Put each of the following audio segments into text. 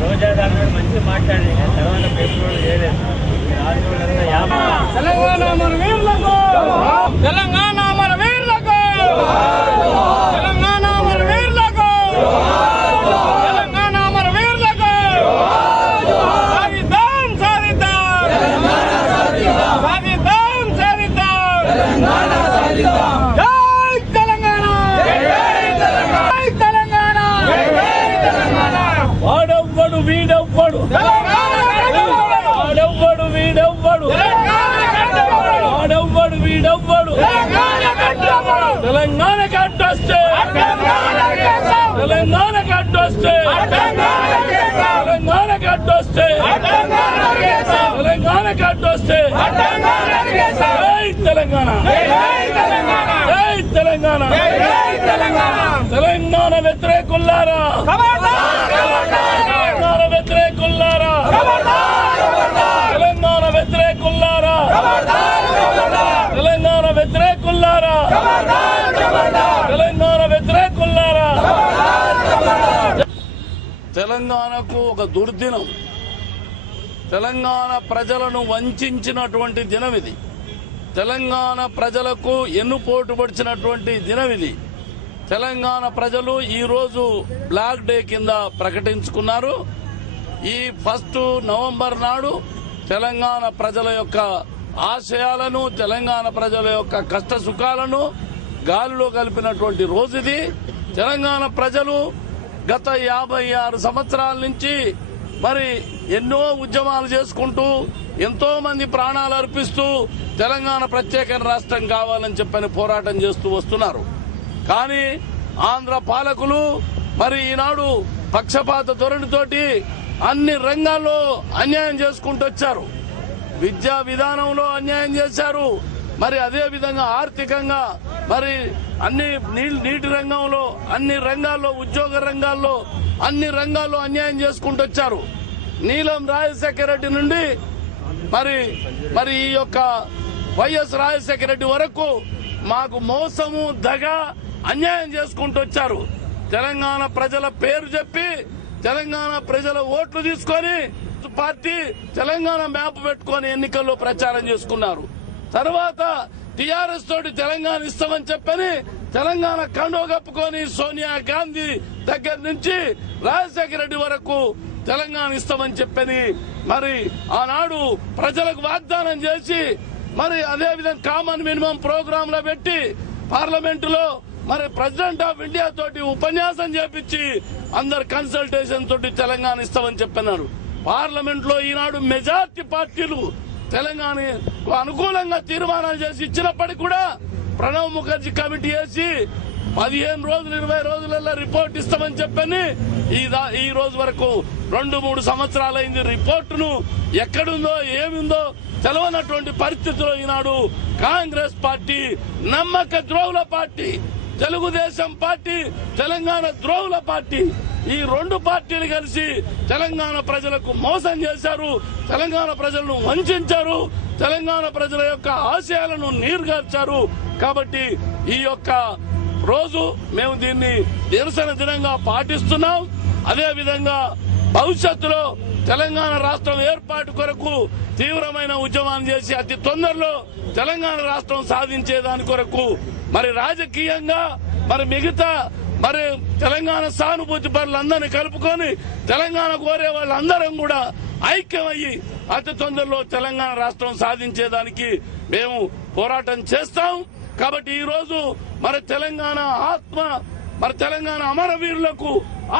రోజా దాని మంచి మాట్లాడి తర్వాత పేపర్ చేయలేదు. తెలంగాణ మన వీరులకు, తెలంగాణ మన వీరులకు, తెలంగాణ మన వీరులకు, తెలంగాణ మన వీరులకు. సాధిద్దాం సాధిద్దాం సాధిద్దాం సాధిద్దాం. జై తెలంగాణ, జై తెలంగాణ, వాడెవ్వడు వీడెవ్వడు, వాడెవ్వడు వీడెవ్వడు, వాడెవ్వడు వీడెవ్వడు. తెలంగాణ కట్టొస్తే, తెలంగాణ కట్టొస్తే, తెలంగాణ కట్టొస్తే, తెలంగాణ కట్టొస్తే. జై తెలంగాణ, జై తెలంగాణ, తెలంగాణ వ్యతిరేకులారా, తెలంగాణ వ్యతిరేకులారా, తెలంగాణ వ్యతిరేకులారా, తెలంగాణ వ్యతిరేకులారా, తెలంగాణ వ్యతిరేకులారా. తెలంగాణకు ఒక దుర్దినం. తెలంగాణ ప్రజలను వంచినటువంటి దినం ఇది. తెలంగాణ ప్రజలకు ఎన్నుపోటు పడిచినటువంటి దినం ఇది. తెలంగాణ ప్రజలు ఈరోజు బ్లాక్ డే కింద ప్రకటించుకున్నారు. ఈ 1 నవంబర్ నాడు తెలంగాణ ప్రజల యొక్క ఆశయాలను, తెలంగాణ ప్రజల యొక్క కష్ట సుఖాలను గాలిలో కలిపినటువంటి రోజు ఇది. తెలంగాణ ప్రజలు గత 56 సంవత్సరాల నుంచి మరి ఎన్నో ఉద్యమాలు చేసుకుంటూ ఎంతో మంది ప్రాణాలు అర్పిస్తూ తెలంగాణ ప్రత్యేక రాష్ట్రం కావాలని చెప్పని పోరాటం చేస్తూ వస్తున్నారు. కానీ ఆంధ్ర పాలకులు మరి ఈనాడు పక్షపాత ధోరణితోటి అన్ని రంగాల్లో అన్యాయం చేసుకుంటూ వచ్చారు. విద్యా విధానంలో అన్యాయం చేశారు. మరి అదే విధంగా ఆర్థికంగా మరి అన్ని నీటి రంగంలో, అన్ని రంగాల్లో, ఉద్యోగ రంగాల్లో, అన్ని రంగాల్లో అన్యాయం చేసుకుంటూ వచ్చారు. నీలం రాజశేఖర రెడ్డి నుండి మరి ఈ యొక్క వైఎస్ రాజశేఖర రెడ్డి వరకు మాకు మోసము, దగ, అన్యాయం చేసుకుంటూ వచ్చారు. తెలంగాణ ప్రజల పేరు చెప్పి, తెలంగాణ ప్రజల ఓట్లు తీసుకొని పార్టీ తెలంగాణ మ్యాప్ పెట్టుకొని ఎన్నికల్లో ప్రచారం చేసుకున్నారు. తర్వాత టీఆర్ఎస్ తోటి తెలంగాణ ఇస్తామని చెప్పని తెలంగాణ కండో కప్పుకొని సోనియా గాంధీ దగ్గర నుంచి రాజశేఖర రెడ్డి వరకు తెలంగాణ ఇస్తామని చెప్పని మరి ఆనాడు ప్రజలకు వాగ్దానం చేసి మరి అదేవిధంగా కామన్ మినిమం ప్రోగ్రామ్ లో పెట్టి పార్లమెంటులో మరి ప్రెసిడెంట్ ఆఫ్ ఇండియా తోటి ఉపన్యాసం చేపించి అందరు కన్సల్టేషన్ తోటి తెలంగాణ ఇస్తామని చెప్పన్నారు. పార్లమెంట్ లో ఈనాడు మెజార్టీ పార్టీలు తెలంగాణకు అనుకూలంగా తీర్మానాలు చేసి ఇచ్చినప్పటికీ కూడా ప్రణబ్ ముఖర్జీ కమిటీ వేసి 15 రోజులు 20 రోజులలో రిపోర్ట్ ఇస్తామని చెప్పని ఈ రోజు వరకు 2-3 సంవత్సరాలైంది. రిపోర్టును ఎక్కడుందో ఏముందో తెలవనటువంటి పరిస్థితిలో ఈనాడు కాంగ్రెస్ పార్టీ నమ్మక ద్రోహుల పార్టీ, తెలుగుదేశం పార్టీ తెలంగాణ ద్రోహుల పార్టీ, ఈ 2 పార్టీలు కలిసి తెలంగాణ ప్రజలకు మోసం చేశారు. తెలంగాణ ప్రజలను వంచారు. తెలంగాణ ప్రజల యొక్క ఆశయాలను నీరుగార్చారు. కాబట్టి ఈ యొక్క రోజు మేము దీన్ని నిరసన దినంగా పాటిస్తున్నాం. అదేవిధంగా భవిష్యత్తులో తెలంగాణ రాష్ట్రం ఏర్పాటు కొరకు తీవ్రమైన ఉద్యమాన్ని చేసి అతి తొందరలో తెలంగాణ రాష్ట్రం సాధించేదాని కొరకు మరి రాజకీయంగా మరి మిగతా మరి తెలంగాణ సానుభూతి పరులందరినీ కలుపుకొని తెలంగాణ కోరే వాళ్ళందరం కూడా ఐక్యమయ్యి అతి తొందరలో తెలంగాణ రాష్ట్రం సాధించేదానికి మేము పోరాటం చేస్తాం. కాబట్టి ఈ రోజు మరి తెలంగాణ అమరవీరులకు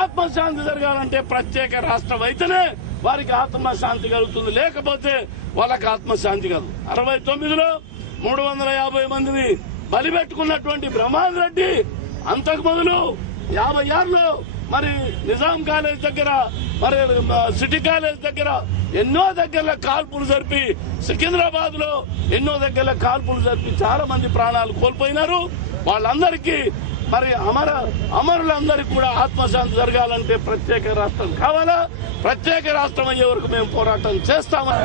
ఆత్మశాంతి జరగాలంటే ప్రత్యేక రాష్ట్రం అయితేనే వారికి ఆత్మశాంతి కలుగుతుంది, లేకపోతే వాళ్ళకి ఆత్మశాంతి కాదు. 69లో 350 మందిని బలిపెట్టుకున్నటువంటి బ్రహ్మాందర్ రెడ్డి అంతకు మొదలు 56లో మరి నిజాం కాలేజ్ దగ్గర, మరి సిటీ కాలేజ్ దగ్గర ఎన్నో దగ్గర కాల్పులు జరిపి, సికింద్రాబాద్ లో ఎన్నో దగ్గర కాల్పులు జరిపి చాలా మంది ప్రాణాలు కోల్పోయినారు. వాళ్ళందరికీ మరి అమరులందరికీ కూడా ఆత్మశాంతి జరగాలంటే ప్రత్యేక రాష్ట్రం కావాలా? ప్రత్యేక రాష్ట్రం అయ్యే వరకు మేము పోరాటం చేస్తామని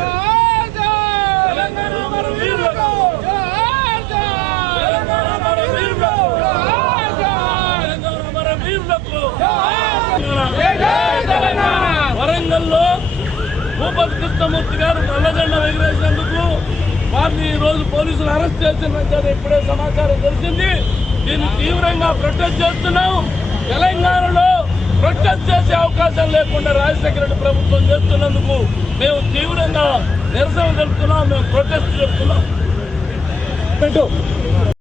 భూపతి కృష్ణమూర్తి గారు నల్లజెండా ఎగిరేసినందుకు వారిని ఈ రోజు పోలీసులు అరెస్ట్ చేసినట్టు ఇప్పుడే సమాచారం తెలిసింది. దీన్ని తీవ్రంగా ప్రొటెస్ట్ చేస్తున్నాం. తెలంగాణలో ప్రొటెస్ట్ చేసే అవకాశం లేకుండా రాజశేఖర రెడ్డి ప్రభుత్వం చేస్తున్నందుకు మేము తీవ్రంగా నిరసన తెలుపుతున్నాం. మేము ప్రొటెస్ట్ చెప్తున్నాం.